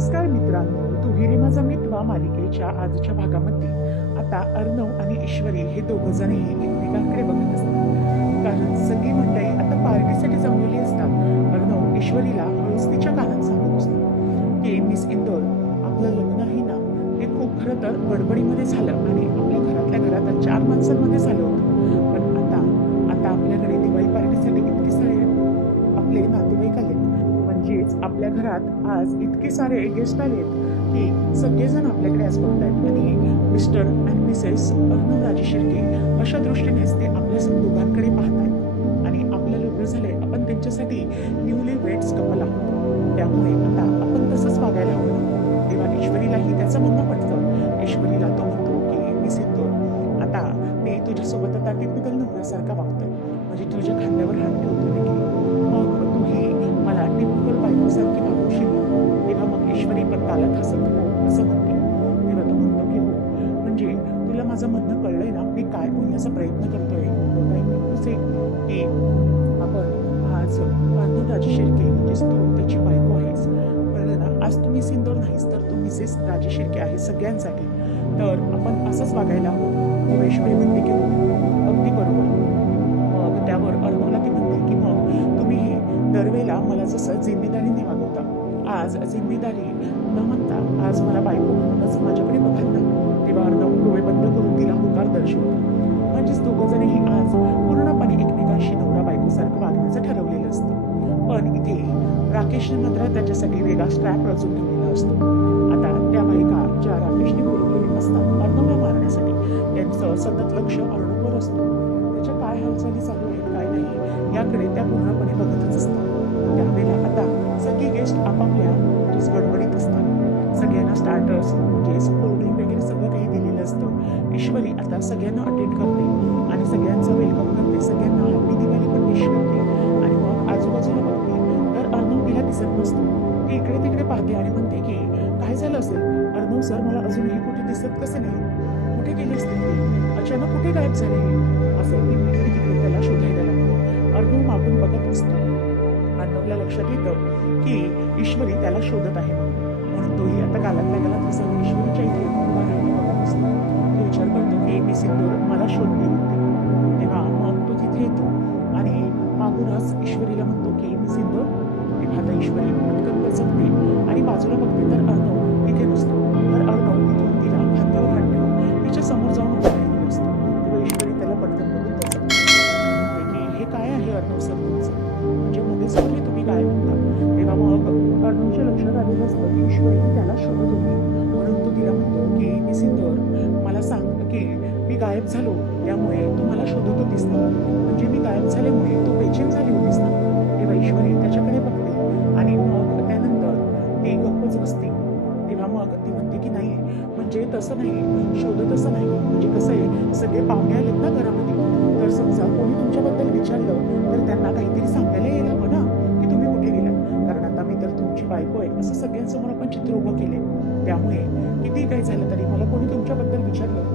नमस्कार मित्रांनो दुहेरी माझा मितवा मालिकेच्या आजच्या भागामध्ये. आता अर्णव आणि ईश्वरी हे दोघं जणही एकमेकांकडे बघत असतात. कारण सगळी मंडळी आता पार्टीसाठी जमलेली असतात. अर्णव ईश्वरीला हळूच तिच्या कानात सांगत असतो. की मिस इंदोर आपलं लग्न आहे ना? हे खूप खरं तर गडबडीमध्ये झालं आणि आपल्या घरातल्या घरात चार माणसांमध्ये झालं होतं. घरात आज इतके सारे गेस्ट आहेत की सगळेजण आपल्याकडे आज बघत आहेत आणि Mr and Mrs Arnav Shirke अशा दृष्टीनेच ते आपल्या सग- दोघांकडे आहेत आणि आपलं लग्न झालंय. आपण त्यांच्यासाठी न्यूली वेड्स कपल आहोत. त्यामुळे आता आपण तसंच वागायला हवं. तेव्हा ईश्वरीलाही त्याचं म्हणणं पडतं ईश्वरीला तो म्हणतो की मी सिद्धो आता मी तुझ्यासोबत आता टिपिकल नवऱ्यासारखा वागतोय. म्हणजे तुझ्या खांद्यावर हात ठेवतो देखील मग तूही मला टिपिकल बायकोसारखी वागतो ना? तेव्हा मग ईश्वरी पण तालात हसत हो असं म्हणते. तेव्हा तो म्हणतो की हो म्हणजे तुला माझं म्हणणं कळलंय ना? मी काय बोलण्याचा प्रयत्न करतोय? काही की आपण आज अर्णव शिर्के म्हणजेच तू त्याची बायको आहेस. कळलं ना आज तुम्ही सिंदूर नाहीस तर तू मिसेस राजे शिर्के आहे सगळ्यांसाठी तर आपण असंच वागायला हवं. जिम्मेदारी न म्हणता आज मला बायको म्हणूनच माझ्याकडे बघाल ना तेव्हा अर्णव डोळे बंद करून तिला होकार दर्शवतो म्हणजेच दोघं जणही आज पूर्णपणे एकमेकांशी नवरा बायकोसारखं वागण्याचं ठरवलेलं असतं. पण इथे राकेशने मात्र त्याच्यासाठी वेगळा स्ट्रॅप रचून ठेवलेला असतो. आता त्या बायका ज्या राकेशने बोलवलेल्या असतात अर्णवला मारण्यासाठी त्यांचं सतत लक्ष अर्णववर असतं. त्याच्या काय हालचाली चालू आहेत काय नाही याकडे त्या पूर्णपणे बघतच असतात. त्यावेळेला आता सगळे गेस्ट आपापल्या म्हणजेच गडबडीत असतात. सगळ्यांना स्टार्टर्स म्हणजेच कोल्ड्रिंक वगैरे सगळं काही दिलेलं असतं. ईश्वरी आता सगळ्यांना अटेंड करते. आणि सगळ्यांचं वेलकम करते. सगळ्यांना हॅपी दिवाळी पण विश करते. आणि मग आजूबाजूला बघते. तर अर्णव तिला दिसत नसतो. ती इकडे तिकडे पाहते आणि म्हणते की काय झालं असेल? अर्णव सर मला अजूनही कुठे दिसत कसे नाही? कुठे गेले असतील ते? अचानक कुठे गायब झाले? असं ती तिकडे त्याला शोधायला लागते. अर्णव मागून बघत असतो. आपल्या लक्षात येतं की ईश्वरी त्याला शोधत आहे म्हणून. म्हणून तोही आता गालातल्या गालात विसरून ईश्वरीच्या इथे बघत असतो. तो विचार करतो की मी सिंदूर मला शोधते म्हणते. तेव्हा मग तो तिथे येतो आणि मागूनच ईश्वरीला म्हणतो की मी सिंदूर एखादा आता ईश्वरी पटकन जगते आणि बाजूला बघते तर अर्णव झालो. त्यामुळे तुम्हाला मला शोधत होतीस ना म्हणजे मी गायब झाल्यामुळे तू बेचैन झाली होतीस ना तेव्हा ईश्वरी त्याच्याकडे बघते आणि मग त्यानंतर ती गप्पच बसते. तेव्हा मग ती म्हणते की नाही म्हणजे तसं नाही शोधत असं नाही. म्हणजे कसं आहे सगळे पाहुणे आलेत ना घरामध्ये. तर समजा कोणी तुमच्याबद्दल विचारलं तर त्यांना काहीतरी सांगायला यायला हवं ना की तुम्ही कुठे गेलात? कारण आता मी तर तुमची बायको आहे असं सगळ्यांसमोर आपण चित्र उभं केले त्यामुळे किती काही झालं तरी मला कोणी तुमच्याबद्दल विचारलं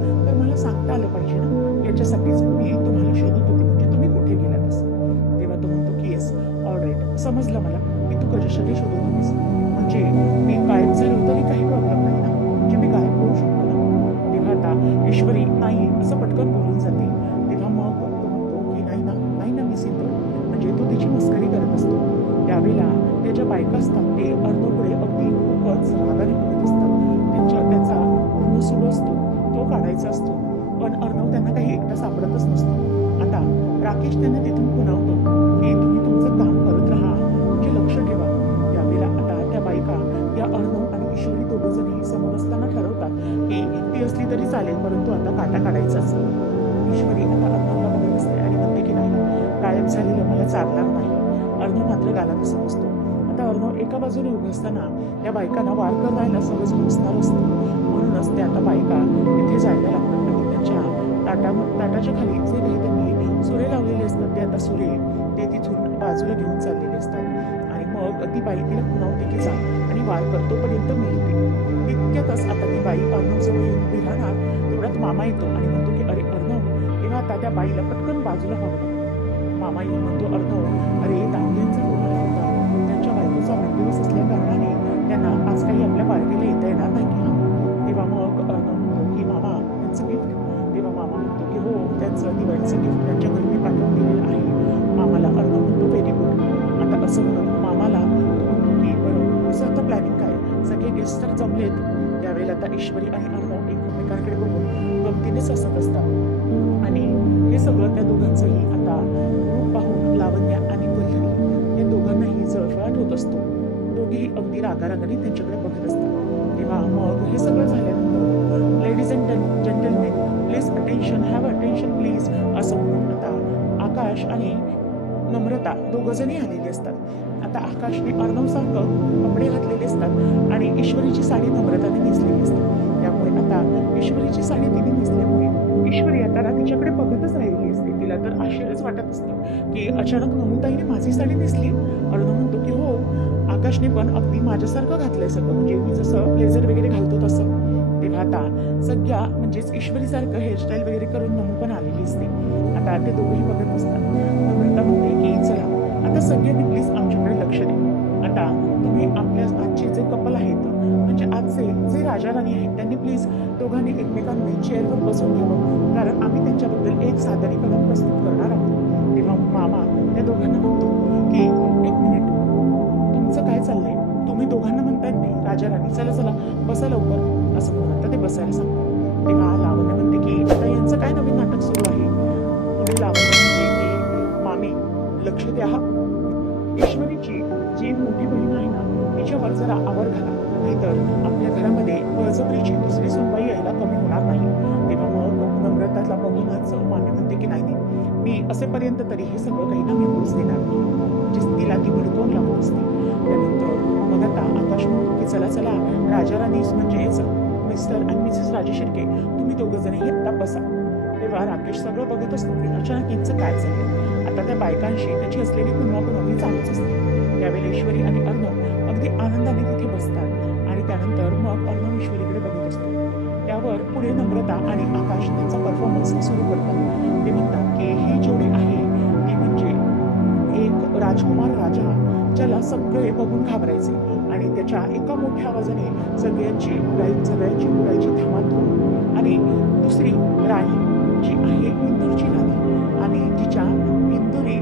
त्यावेळेला त्याच्या बायका असतात. ते अर्धपुढे अगदी खूपच रागाने बघत असतात. त्यांच्या त्यांचा पूर्ण सूड असतो. तो काढायचा असतो. पण अर्णव त्यांना काही एकटा सापडतच नसतो. आता राकेश त्यांना तिथून खुणावतो की तुम्ही तुमचं काम करत राहा. म्हणजे लक्ष ठेवा. त्यावेळेला आता त्या बायका या अर्णव आणि ईश्वरी दोघंजणी समोर असताना ठरवतात की ती असली तरी चालेल परंतु आता काटा काढायचाच. ईश्वरी आता अर्णवला बघत असते आणि म्हणते की नाही गायब झालेलं मला चालणार नाही. अर्णव मात्र गाला समजतो आता अर्णव एका बाजूने उभे असताना त्या बायकांना वार करायला सहज घुसणार असतो. म्हणूनच ते आता बायका तिथे जायला लागतात आणि त्यांच्या ताटा ताटाच्या खाली जे काही त्यांनी सुरे लावलेले असतात ते आता सुरे ते तिथून बाजूला घेऊन चाललेले असतात. आणि मग ती बाई तिला खुणावते की जा आणि वार करतोपर्यंत मिळते इतक्यातच आता ती बाई अर्णवजवळ येऊन उभी राहणार तेवढ्यात मामा येतो आणि म्हणतो की अरे अर्णव तेव्हा आता त्या बाईला पटकन बाजूला हवं. मामा येऊन म्हणतो अर्णव अरे दांगल्यांचा होणार होता त्यांच्या बायकोचा वाढदिवस असल्या कारणाने त्यांना आज काही आपल्या पार्टीला येता येणार नाही तेव्हा मग अर्णव म्हणतो की मामा त्यांचं गिफ्ट तेव्हा मामा म्हणतो की हो त्यांचं दिवाळीचं गिफ्ट त्यांच्या घरी मी पाठवून दिलेलं आहे मामाला अर्णव म्हणतो व्हेरी गुड आता असं म्हणत मामाला म्हणतो की बरं पुढचं आता प्लॅनिंग काय सगळे गेस्ट तर जमलेत त्यावेळेला आता ईश्वरी आणि अर्णव एकमेकांकडे बघून गमतीनेच असत असतात रागारागाने त्यांच्याकडे बघत असतात. तेव्हा मग हे सगळं झाल्यानंतर ladies and gentlemen please attention have attention please असं म्हणून आता आकाश आणि नम्रता दोघंजणी आलेली असतात. आता आकाशने अर्णवसारखं कपडे घातलेले असतात आणि ईश्वरीची साडी नम्रताने नेसलेली असते. त्यामुळे आता ईश्वरीची साडी तिने नेसल्यामुळे ईश्वरी आता तिच्याकडे बघतच राहिलेली असते. तिला तर आश्चर्यच वाटत असतं की अचानक नमुताईने माझी साडी नेसली. अर्णव म्हणतो की हो आकाशने पण अगदी माझ्यासारखं घातलंय सगळं. म्हणजे मी जसं ब्लेझर वगैरे घालतो तसं. तेव्हा आता सगळ्या म्हणजेच ईश्वरीसारखं हेअरस्टाईल वगैरे करून नमू पण आलेली असते आता ते दोघेही बघत असतात अमृता म्हणते की चला आता सगळ्यांनी प्लीज आमच्याकडे लक्ष द्या आता तुम्ही आपल्या आजचे जे कपल आहेत म्हणजे आजचे जे राजा राणी आहेत त्यांनी प्लीज दोघांनी एकमेकांनी चेअरवर बसून घ्यावं. कारण आम्ही त्यांच्याबद्दल एक सादरीकरण प्रस्तुत करणार आहोत. तेव्हा मामा त्या दोघांना म्हणतो की एक मिनिट चाललंय. तुम्ही दोघांना म्हणताय नाही राजा राणी. चला चला बसा लवकर. असं म्हणून आता ते बसायला सांगतात. तेव्हा लावण्य म्हणते की आता यांचं काय नवीन नाटक सुरू आहे? पुढे लावण्य म्हणते की मामी लक्ष द्या हा. ईश्वरीची जी मोठी बहीण आहे ना तिच्यावर जरा आवर घाला. नाहीतर आपल्या घरामध्ये बळजबरीची दुसरी सुनबाई यायला कमी होणार नाही. व्रताला बघूनच मामी म्हणते की नाही मी असेपर्यंत तरी हे सगळं काही ना मी होऊच देणार नाही. म्हणजेच तिला ती भडकवून लावत असते. त्यानंतर मग आता आकाश म्हणतो की चला चला राजा राणीस म्हणजेच मिस्टर आणि मिसेस राजे शिर्के तुम्ही दोघं जणही आता बसा. तेव्हा राकेश सगळं बघत असतो की अचानक यांचं काय झालं आता त्या बायकांशी त्याची असलेली कुणवाकुणवी चालूच असते. त्यावेळी ईश्वरी आणि अर्णव अगदी आनंदाने तिथे बसतात आणि त्यानंतर मग अर्णव ईश्वरी पुढे नम्रता आणि आकाश त्यांचा परफॉर्मन्स सुरू करतात. ते म्हणतात की ही जोडी आहे ती म्हणजे एक राजकुमार राजा ज्याला सगळे बघून घाबरायचे आणि त्याच्या एका मोठ्या आवाजाने सगळ्यांची उडाई सगळ्यांची उडायची धमाल आणि दुसरी राणी जी आहे इंदूरची राणी आणि तिच्या इंदुरी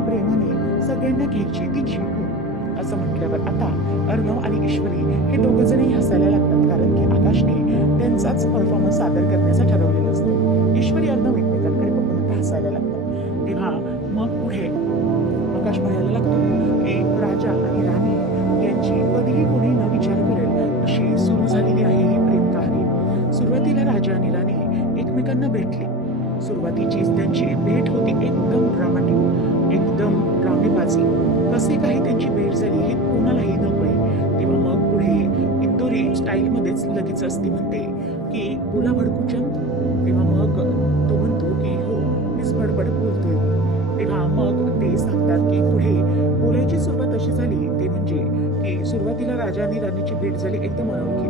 प्रेमाने सगळ्यांना घ्यायची तिची असं म्हटल्यावर आता अर्णव आणि ईश्वरी हे दोघंजणही हसायला लागतात कारण की आकाशने त्यांचाच परफॉर्मन्स सादर करण्याचं ठरवलेलं असतं. ईश्वरी अर्णव एकमेकांकडे बघून आता हसायला लागतात. तेव्हा मग पुढे आकाश म्हणायला लागतो की राजा आणि राणी यांची कधीही कोणी न विचार करेल अशी सुरू झालेली आहे ही प्रेम कहाणी. सुरुवातीला राजा आणि राणी एकमेकांना भेटले. सुरुवातीचीच त्यांची भेट होती एकदम ड्रामॅटिक एकदम ड्रामेबाजी कसे काही त्यांची भेट झाली हे कोणालाही नकोय. तेव्हा मग पुढे इंदोरी स्टाईलमध्येच लगेच असती म्हणते की बोला भडकुचंद तेव्हा मग तो म्हणतो की हो मीच बडबड बोलतोय. तेव्हा मग ते सांगतात की पुढे बोलायची सुरुवात अशी झाली. ते म्हणजे की सुरुवातीला राजा आणि राणीची भेट झाली एकदम अनोखी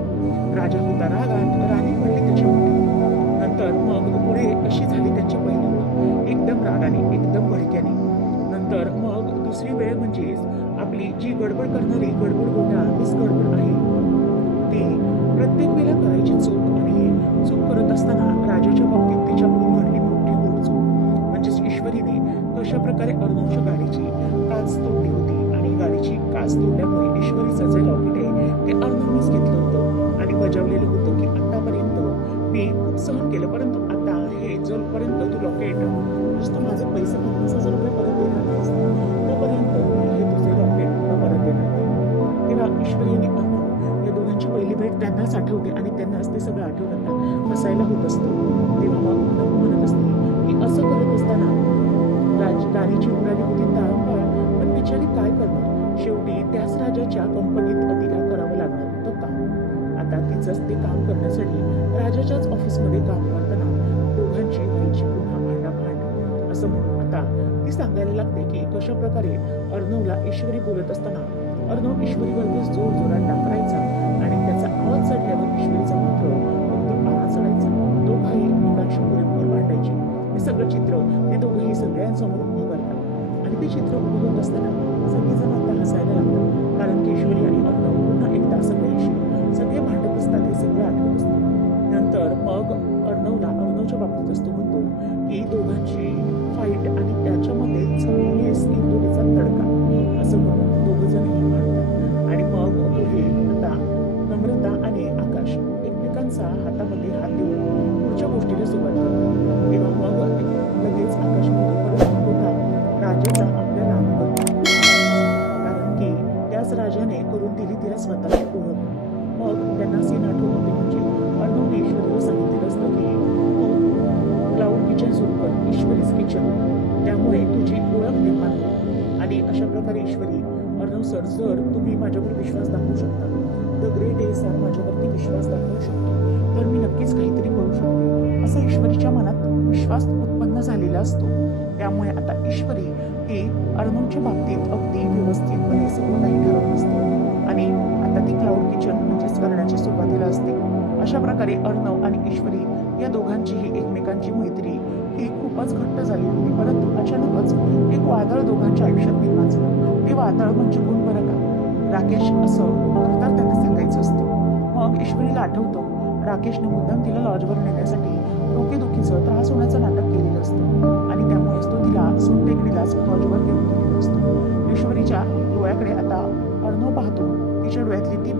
राजा होता रागात राणी पडली म्हणजेच आपली जी गडबड करणारी गडबड गोटा मिस गडबड आहे. ती प्रत्येक वेळेला करायची चूक आणि चूक करत असताना राजाच्या बाबतीत तिच्याकडून घडली मोठी गोड चूक. म्हणजेच ईश्वरीने कशा प्रकारे अर्णवच्या गाडीची काच तोडली होती आणि गाडीची काच तोडल्यामुळे ईश्वरीचं जे लॉकेट आहे ते अर्णवनेच घेतलं होतं आणि बजावलेलं होतं की आतापर्यंत मी खूप सहन केलं परंतु आता हे जोपर्यंत तू लॉकेट नुसतं माझं पैसे पन्नास हजार रुपये परत देणार त्यांनाच आठवते आणि त्यांनाच ते सगळं आठवताना हसायला होत असतं. तेव्हा मग म्हणत असते की असं करत असताना राज राणीची उडाली होती तारंबळ पण बिचारी काय करणार? शेवटी त्याच राजाच्या कंपनीत अधिकार करावं लागणार होतं काम आता तिचंच ते काम करण्यासाठी राजाच्याच ऑफिसमध्ये काम करताना दोघांची व्हायची पुन्हा भांडाभांड असं म्हणून आता ती सांगायला लागते की कशा प्रकारे अर्णवला ईश्वरी बोलत असताना अर्णव ईश्वरीवरतीच जोर जोरात टाकरायचा आणि त्याचा आवाज चढल्यावर ईश्वरीचा मात्र अगदी पारा चढायचा दोघंही एकमेकांशी पुरेपूर भांडायचे. हे सगळं चित्र ते दोघंही सगळ्यांसमोर उभं करतात. आणि ते चित्र उभं होत असताना सगळेजण आता हसायला लागतात. कारण की ईश्वरी आणि अर्णव पुन्हा एकदा सगळ्यांशी सगळे भांडत असतात हे सगळं आठवत असतं. नंतर मग अर्णवला अर्णवच्या बाबतीत असतो म्हणतो की दोघांची दोघांचीही एकमेकांची मैत्री ही खूपच घट्ट झाली होती. परंतु अचानकच एक वादळ दोघांच्या आयुष्यात निर्माण झालं. ते वादळ म्हणजे कोण बरं का? राकेश असं खरं तर त्यांना सांगायचं असतं. मग ईश्वरीला आठवतो राकेशने मुद्दाम तिला लॉजवर नेण्यासाठी डोकेदुखीचं त्रास होण्याचं नाटक केलेलं असतं. आणि त्यामुळेच तो तिला सोनटेकडीलाच लॉजवर घेऊन गेलेला असतो. ईश्वरीच्या डोळ्याकडे आता अर्णव पाहतो. तिच्या डोळ्यातली ती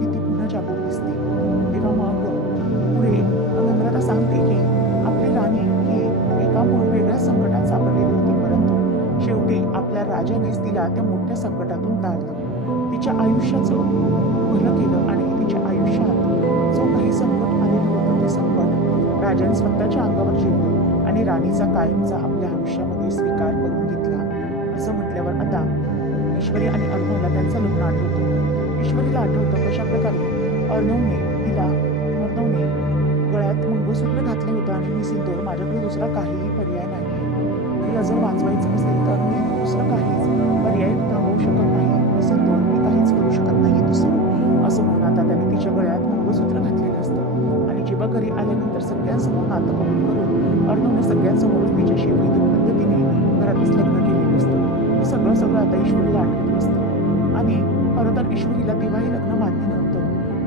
राजानेच तिला त्या मोठ्या संकटातून तारलं तिच्या आयुष्याचं भलं केलं आणि तिच्या आयुष्यात जो काही संकट आलेलं होतं ते संकट राजाने स्वतःच्या अंगावर जिंकलं आणि राणीचा कायमचा आपल्या आयुष्यामध्ये स्वीकार करून घेतला. असं म्हटल्यावर आता ईश्वरी आणि अर्णवला त्यांचं लग्न आठवतं. ईश्वरीला आठवतं कशा प्रकारे अर्णवने तिला अर्णवने गळ्यात मंगळसूत्र घातलं होतं आणि मी सिंदूर माझ्याकडे दुसरा काहीही पर्याय नाही. तिला जर वाचवायचं असेल तर मी दुसरं काहीच पर्याय थांबवू शकत नाही. असं तो मी काहीच करू शकत नाही. दुसरं असं म्हणून आता त्याने तिच्या गळ्यात मंगळसूत्र घातलेलं असतं. आणि जेव्हा घरी आल्यानंतर सगळ्यांसमोर नातं कबूल करून अर्णवने सगळ्यांसमोर तिच्याशी वैदिक पद्धतीने घरातच लग्न केलेलं असतं. हे सगळं सगळं आता ईश्वरीला आठवत असतं. आणि खरं तर ईश्वरीला तेव्हाही लग्न मान्य नव्हतं.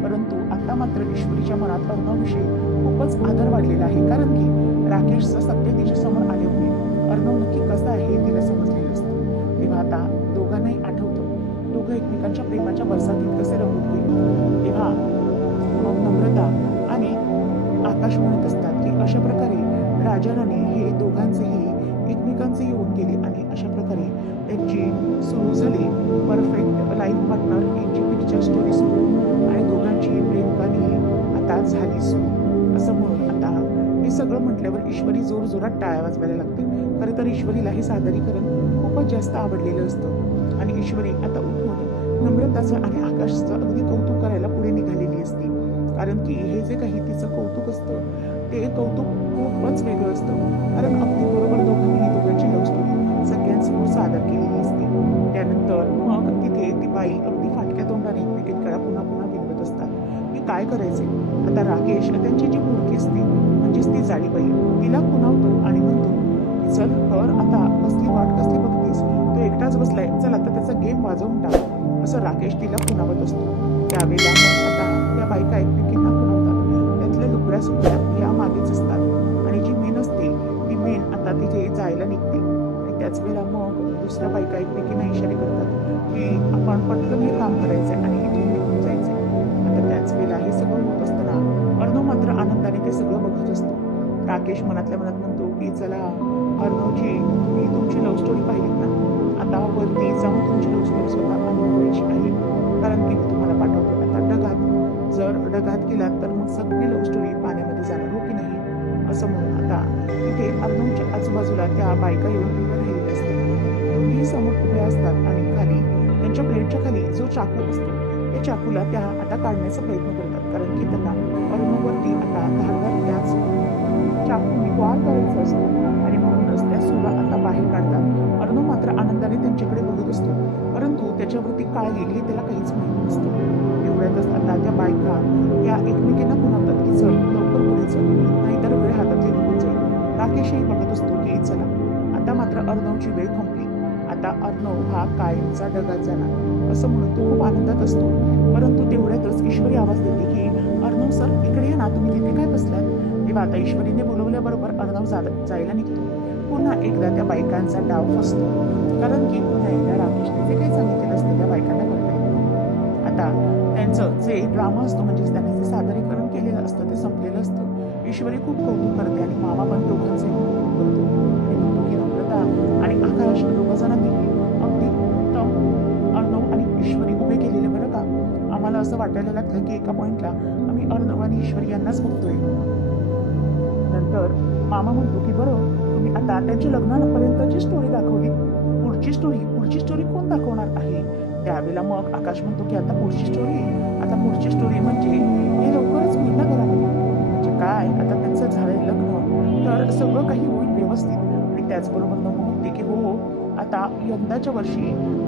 परंतु आता मात्र ईश्वरीच्या मनात अर्णवविषयी खूपच आदर वाढलेला आहे. कारण की राकेशचं सत्य तिच्यासमोर आले होते. अर्णव नक्की कसं आहे हे तिला समजलेलं असतं. तेव्हा आता दोघांनाही आठवतं दोघं एकमेकांच्या प्रेमाच्या बरसातीत कसे रमून होईल तेव्हा मग नम्रता आणि आकाश म्हणत असतात की अशा प्रकारे राजाराणी हे दोघांचेही एकमेकांचे येऊन गेले आणि अशा प्रकारे त्यांची सुरू झाली परफेक्ट लाईफ पार्टनर यांची पिक्चर स्टोरी सुरू. आणि दोघांची प्रेमकाणी आता झाली सुरू. असं म्हणून हे सगळं म्हटल्यावर ईश्वरी जोर जोरात टाळ्या वाजवायला लागते. खरं तर ईश्वरीला हे सादरीकरण खूपच जास्त आवडलेलं असतं. आणि ईश्वरी आता उठून नम्रताचं आणि आकाशचं अगदी कौतुक करायला पुढे निघालेली असते. कारण की हे जे काही तिचं कौतुक असतं ते कौतुक खूपच वेगळं असतं. कारण अगदी बरोबर दोघांनी दोघांची लव्ह स्टोरी सगळ्यांसमोर सादर केलेली असते. त्यानंतर मग काय करायचे? आता राकेश त्यांची जी मुलगी असते म्हणजेच ती जाळीबाई तिला खुणावतो आणि म्हणतो की चल कर आता कसली वाट कसली बघतीस? तो एकटाच बसलाय चल आता त्याचा गेम वाजवून टाक. असं राकेश तिला खुणावत असतो त्यावेळेला आता त्या बायका एकमेकींना खुणावतात त्यातल्या लुकड्या सुकड्या या मागेच असतात. आणि जी मेन असते ती मेन आता तिथे जायला निघते. आणि त्याच वेळेला मग दुसऱ्या बायका एकमेकींना इशारे करतात की आपण पटकन हे काम करायचंय आणि इथून निघून जायचं तर त्याच वेळेला हे सगळं होत असताना अर्णव मात्र आनंदाने ते सगळं बघत असतो. राकेश मनातल्या मनात म्हणतो की चला अर्णवजी मी तुमची लव्ह स्टोरी पाहिलीत ना? आता वरती जाऊन तुमची लव्ह स्टोरी स्वतः अनुभवायची आहे. कारण की मी तुम्हाला पाठवतो आता डगात. जर डगात गेलात तर मग सगळी लव्ह स्टोरी पाण्यामध्ये जाणार हो की नाही? असं म्हणून आता तिथे अर्णवच्या आजूबाजूला त्या बायका येऊन उभ्या राहिलेल्या असतात. दोन्ही समोर उभ्या असतात आणि खाली त्यांच्या प्लेटच्या खाली जो चाकू असतो ते चाकूला त्या आता काढण्याचा प्रयत्न करतात. कारण की त्यांना अर्णववरती आता धारदार त्याच चाकूने वार करायचा असतो आणि म्हणूनच त्या सुला आता बाहेर काढतात. अर्णव मात्र आनंदाने त्यांच्याकडे बघत असतो. परंतु त्याच्यावरती काय येईल हे त्याला काहीच माहीत नसतं. एवढ्यातच आता त्या बायका या एकमेकींना खुणावतात की चल लवकर पुढे चल. नाहीतर वेळ हातातली निघून जाईल. राकेशही बघत असतो की चला. आता मात्र अर्णवची वेळ संपली आता अर्णव हा कायमचा डगात झाला असं म्हणून तो खूप आनंदात असतो. परंतु तेवढ्यातच ईश्वरी आवाज देते की अर्णव सर इकडे या ना. तुम्ही तिथे काय बसलात? तेव्हा आता ईश्वरीने बोलवल्याबरोबर अर्णव जा जायला निघतो. पुन्हा एकदा त्या बायकांचा डाव फसतो. कारण की पुन्हा एकदा राकेशने जे काही सांगितलेलं असतं त्या बायकांना करता येतं आता त्यांचं जे ड्रामा असतो म्हणजेच त्यांनी जे सादरीकरण केलेलं असतं ते संपलेलं असतं. ईश्वरी खूप कौतुक करते आणि मामा पण दोघांचे. कौतुक करतो आणि आणि आकाश दोघं जणांनी अगदी उत्तम अर्णव आणि ईश्वरी उभे केलेले बरं का? आम्हाला असं वाटायला लागलं की एका पॉईंटला आम्ही अर्णव आणि ईश्वरी यांनाच बघतोय. नंतर मामा म्हणतो की बरं तुम्ही आता त्यांच्या लग्नापर्यंतची स्टोरी दाखवली. पुढची स्टोरी पुढची स्टोरी कोण दाखवणार आहे? त्यावेळेला मग आकाश म्हणतो की आता पुढची स्टोरी आता पुढची स्टोरी म्हणजे हे लवकरच होईल ना घरामध्ये. म्हणजे काय? आता त्यांचं झालंय लग्न. तर सगळं काही होईल व्यवस्थित. आणि त्याचबरोबर नमू होते की हो आता यंदाच्या वर्षी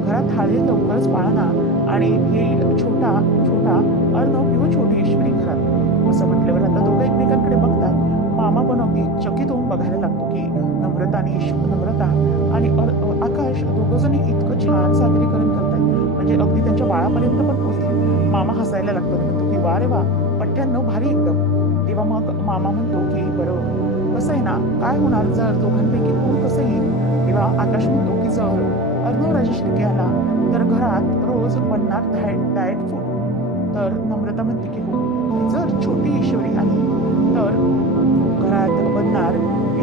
घरात हाळे लवकरच पाळणार आणि येईल छोटा छोटा अर्णव किंवा छोटी ईश्वरी घरात. असं म्हटल्यावर आता दोघं एकमेकांकडे बघतात. मामा पण अगदी चकित होऊन बघायला लागतो की नम्रता आणि नम्रता आणि अर- आकाश दोघं जणी इतकं छान सादरीकरण करतात. म्हणजे अगदी त्यांच्या बाळापर्यंत पण पोहोचले. मामा हसायला लागतो म्हणतो की वा रे वा पठ्ठ्यांना भारी एकदम. तेव्हा मग मामा म्हणतो की बरं कसं आहे ना काय होणार जर दोघांपैकी कोण कसं येईल? तेव्हा आकाश म्हणतो की जर अर्णव राजेश्री आला तर घरात रोज बनणार डाएट डाएट फूड तर नम्रता म्हणते की हो. जर छोटी ईश्वरी आली तर घरात बनणार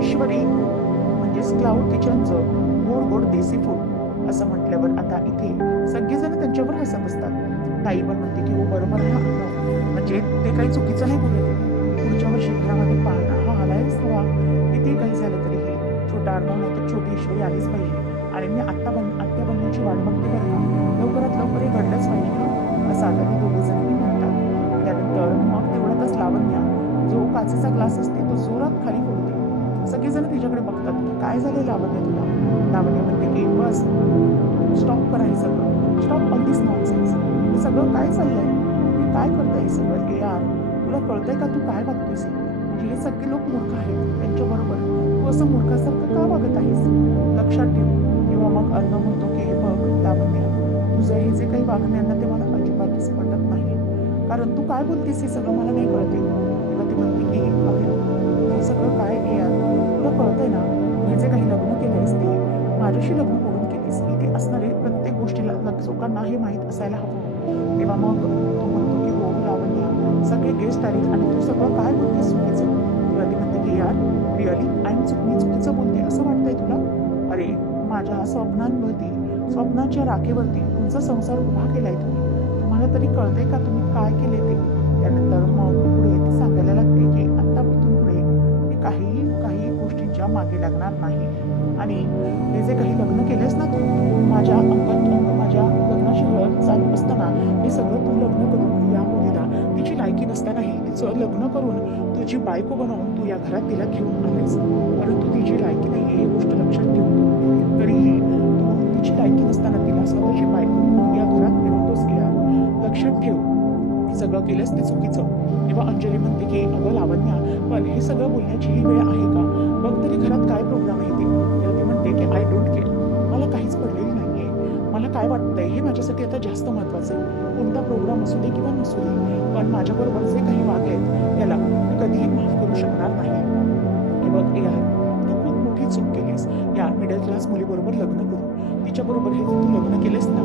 ईश्वरी म्हणजेच क्लाउड किचनचं गोड गोड देसी फूड असं म्हटल्यावर आता इथे सगळेजण त्यांच्यावर हसत असतात ताई पण म्हणते की हो बरोबर आहे म्हणजे ते काही चुकीचं नाही बोलत. पुढच्या वर्षी घरामध्ये पाळणार. हा आलायच हवा किती काही झालं तरी हे छोटा अनुभव नाही तर छोटी ईश्वरी आलीच पाहिजे. आणि मी आत्ता बन आत्या बनण्याची वाट बघते बरं का? लवकरात लवकर हे घडलंच पाहिजे असं आता ते दोघे जणही म्हणतात. त्यानंतर मग तेवढ्यातच लावण्या जो काचेचा ग्लास असते तो जोरात खाली पडते सगळेजण तिच्याकडे बघतात की काय झालं लावण्य तुला? लावण्य म्हणते की बस स्टॉप करा हे सगळं. स्टॉप अगदीच नॉनसेन्स हे सगळं काय चाललंय? काय करताय सगळं? ए यार तुला कळतंय का तू काय वागतोयस हे? सगळे लोक मूर्ख आहेत. त्यांच्याबरोबर तू असं मूर्खासारखं का वागत आहेस? लक्षात ठेव. किंवा मग अन्न म्हणतो की हे बघ लावण्य तुझं हे जे काही वागणं आहे ना ते मला अजिबातच पटत नाही. कारण तू काय बोलतेस हे सगळं मला नाही कळते. तेव्हा ती म्हणते की हे सगळं काय हे तुला कळतंय ना मी हे जे काही लग्न केलंयस ते माझ्याशी लग्न करून केलीस इथे असणारे प्रत्येक गोष्टीला लोकांना हे माहीत असायला हवं. तेव्हा मग तो म्हणतो की हो लावण्या सगळे गेस्ट आहेत आणि तू सगळं काय बोलतेस? चुकीचं तेव्हा यार रिअली आय चुक मी चुकीचं बोलते असं वाटतंय तुला? अरे माझ्या स्वप्नांवरती स्वप्नांच्या राखेवरती तुमचा संसार उभा केलाय तुम्ही. तुम्हाला तरी कळते का तुम्ही काय केले ते? त्यानंतर मग पुढे ती सांगायला लागते की आता इथून पुढे मी काही काही गोष्टींच्या मागे लागणार नाही. आणि हे जे काही लग्न केलेस ना तू माझ्या अंगत माझ्या लग्नाशिवाय जात चालू असताना हे सगळं तू लग्न करून तुझी लायकी नसतानाही तिचं लग्न करून तुझी बायको बनवून तू या घरात तिला घेऊन आलीस. परंतु तिची लायकी नाही ही गोष्ट लक्षात ठेव तरीही तू तिची लायकी नसताना तिला स्वतःची बायको या घरात मिळवतोस घ्या लक्षात ठेव. सगळं केलंस ते चुकीचं. तेव्हा अंजली म्हणते की अगं लावण्या पण हे सगळं बोलण्याची ही वेळ आहे का? बघ तरी घरात काय प्रोग्राम आहे ते. म्हणते की आय डोंट केअर मला काय वाटतंय हे माझ्यासाठी आता जास्त महत्वाचं आहे. कोणता प्रोग्राम असू दे किंवा नसू दे पण माझ्याबरोबर जे काही वागलेत त्याला मी कधीही माफ करू शकणार नाही. हे बघ यार तू खूप मोठी चूक केलीस. या मिडल क्लास मुलीबरोबर लग्न करू. तिच्याबरोबर हे जे तू लग्न केलेस ना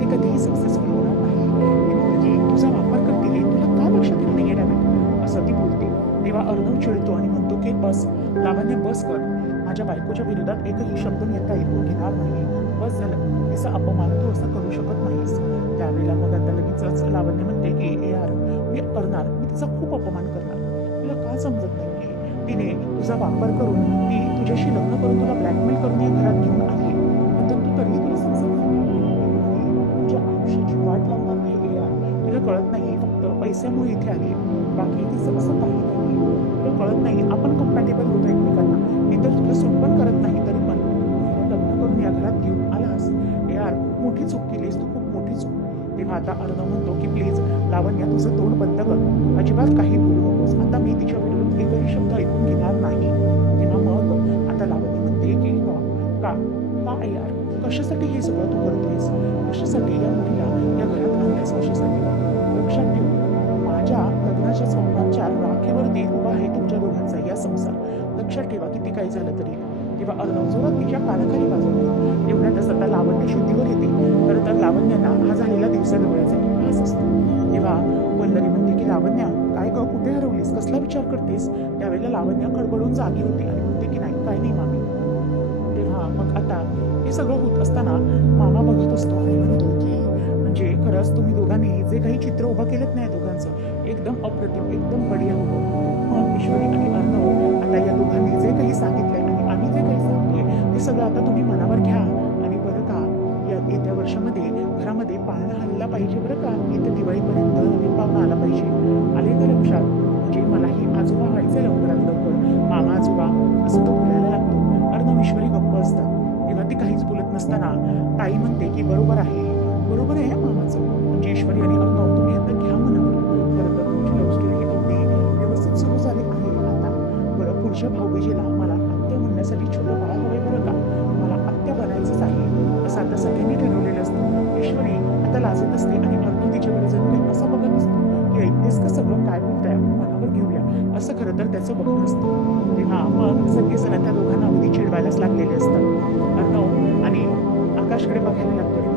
ते कधीही सक्सेसफुल होणार नाही. म्हणजे तुझा वापर करतील हे तुला का लक्षात येत नाही डॅमेट असं ती बोलते. तेव्हा अर्णव चिडतो आणि म्हणतो की बस लावण्य बस कर. माझ्या बायकोच्या विरोधात एकही शब्द मी आता घेणार नाही. बस झालं. तिचा अपमान तू असा करू शकत नाहीस. त्यावेळेला मग आता लगेचच लावण्य म्हणते की ए यार मी करणार. मी तिचा खूप अपमान करणार. तुला का समजत नाही तिने तुझा वापर करून ती तुझ्याशी लग्न करून तुला ब्लॅकमेल करून या घरात घेऊन आली. नंतर तू तरीही तुला समजत नाही. तुझ्या आयुष्याची वाट लावणार नाही यार. तुला कळत नाही फक्त पैशामुळे इथे आली. बाकी तिचं असं काही नाही तुला कळत नाही आपण कम्पॅटेबल होतो एकमेकांना. इतर तुला सूट पण करत नाही माझ्या घरात घेऊन आलास. यार खूप मोठी चूक केलीस तू खूप मोठी चूक. तेव्हा आता अर्णव म्हणतो की प्लीज लावण्या तुझं तोंड बंद कर. अजिबात काही बोलू नकोस. आता मी तिच्या विरोधात एकही शब्द ऐकून घेणार नाही. तेव्हा मग आता लावण्य म्हणते की का का यार? कशासाठी हे सगळं तू करतेस कशासाठी या मुलीला या घरात आणल्यास कशासाठी लक्षात ठेव. माझ्या लग्नाच्या स्वप्नाच्या राखेवरती उभा आहे तुमच्या दोघांचा या संसार. लक्षात ठेवा किती काही झालं तरी. किंवा अर्णव तिच्या कानाखाली वाजवतो तसं आता लावण्य शुद्धीवर येते खरं तर लावण्यांना हा झालेला दिवसाजवळचा इतिहास असतो. तेव्हा वल्लरी म्हणते की लावण्या काय ग कुठे हरवलीस? कसला विचार करतेस? त्यावेळेला लावण्या खडबडून जागी होते आणि म्हणते की नाही काय नाही मामी. तेव्हा मग आता हे सगळं होत असताना मामा बघत असतो आणि म्हणतो की म्हणजे खरंच तुम्ही दोघांनी जे काही चित्र उभं केलं नाही दोघांचं एकदम अप्रतिम एकदम बढिया होतं. मग ईश्वरी आणि अर्णव आता या दोघांनी सगळं आता तुम्ही मनावर घ्या आणि बरं का येत्या वर्षामध्ये घरामध्ये पाळणा हल्ला पाहिजे बरं का? येत्या दिवाळीपर्यंत नवीन पाहुणा आला पाहिजे. आले का लक्षात. म्हणजे मलाही आजोबा व्हायचं लवकरात लवकर. मामा आजोबा असं तो बोलायला लागतो. अर्धविश्वरी गप्प असतात. तेव्हा ती काहीच बोलत नसताना ताई म्हणते की बरोबर आहे. बरोबर आहे मामाचं. म्हणजे ईश्वरी आणि अर्णव तुम्ही आता घ्या मनावर खरं तर तुमची लव्ह स्टोरी अगदी व्यवस्थित सुरू झाली आहे आता. बरं पुढच्या भाऊबीजेला मला आत्या म्हणण्यासाठी छोटं बाळ आता असते आणि अर्णव तिच्याकडे जाऊन असं बघत असतो की ऐकतेस का सगळं काय बोलताय आपण मनावर घेऊया. असं खरं तर त्याचं बघणं असतं. तेव्हा मग सगळेजण त्या दोघांना अगदी चिडवायलाच लागलेले असतात. अर्णव हो, आणि आकाशकडे बघायला लागतो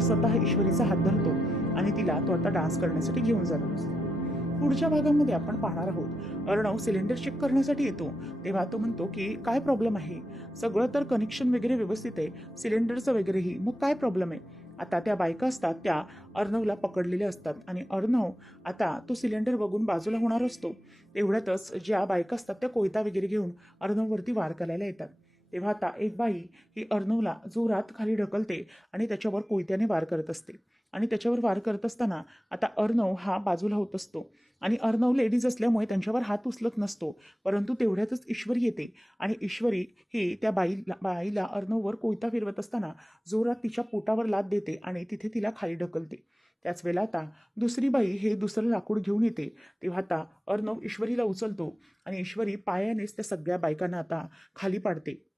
तेव्हा स्वतः ईश्वरीचा हात धरतो आणि तिला तो आता डान्स करण्यासाठी घेऊन जाणार असतो पुढच्या भागामध्ये आपण पाहणार आहोत. अर्णव सिलेंडर चेक करण्यासाठी येतो. तेव्हा तो म्हणतो की काय प्रॉब्लेम आहे? सगळं तर कनेक्शन वगैरे व्यवस्थित आहे. सिलेंडरचं वगैरेही. मग काय प्रॉब्लेम आहे? आता त्या बायका असतात त्या अर्णवला पकडलेल्या असतात आणि अर्णव आता तो सिलेंडर बघून बाजूला होणार असतो. तेवढ्यातच ज्या बायका असतात त्या कोयता वगैरे घेऊन अर्णववरती वार करायला येतात. तेव्हा आता एक बाई ही अर्णवला जोरात खाली ढकलते आणि त्याच्यावर कोयत्याने वार करत असते. आणि त्याच्यावर वार करत असताना आता अर्णव हा बाजूला होत असतो. आणि अर्णव लेडीज असल्यामुळे त्यांच्यावर हात उचलत नसतो. परंतु तेवढ्यातच ईश्वरी येते. आणि ईश्वरी ही त्या बाईला बाईला अर्णववर कोयता फिरवत असताना जोरात तिच्या पोटावर लाद देते आणि तिथे तिला खाली ढकलते. त्याच वेळेला आता दुसरी बाई हे दुसरं लाकूड घेऊन येते. तेव्हा आता अर्णव ईश्वरीला उचलतो आणि ईश्वरी पायानेच त्या सगळ्या बायकांना आता खाली पाडते.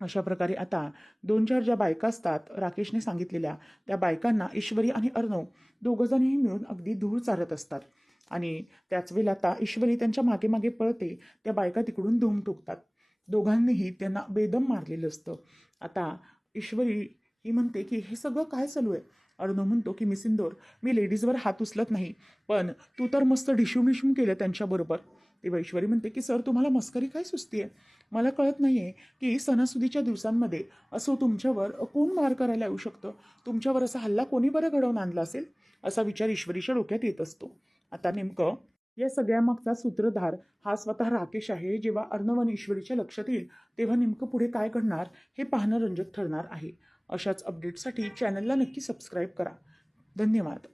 अशा प्रकारे आता दोन चार ज्या बायका असतात राकेशने सांगितलेल्या त्या बायकांना ईश्वरी आणि अर्णव दोघंजणही मिळून अगदी धूळ चारत असतात. आणि त्याच वेळेला आता ईश्वरी त्यांच्या मागे मागे पळते त्या बायका तिकडून धूम ठोकतात. दोघांनीही त्यांना बेदम मारलेलं असतं. आता ईश्वरी ही म्हणते की हे सगळं काय चालू आहे? अर्णव म्हणतो की मिसिंदोर मी लेडीजवर हात उचलत नाही पण तू तर मस्त ढिशूमिशूम केलं त्यांच्याबरोबर. तेव्हा ईश्वरी म्हणते की सर तुम्हाला मस्करी काय सुचते मला कळत नाही आहे की सणासुदीच्या दिवसांमध्ये असं तुमच्यावर कोण मार करायला येऊ शकतं? तुमच्यावर असा हल्ला कोणी बरं घडवून आणला असेल? असा विचार ईश्वरीच्या डोक्यात येत असतो. आता नेमकं या सगळ्यामागचा सूत्रधार हा स्वतः राकेश आहे जेव्हा अर्णव आणि ईश्वरीच्या लक्षात येईल तेव्हा नेमकं पुढे काय घडणार हे पाहणं रंजक ठरणार आहे. अशाच अपडेटसाठी चॅनलला नक्की सबस्क्राईब करा. धन्यवाद.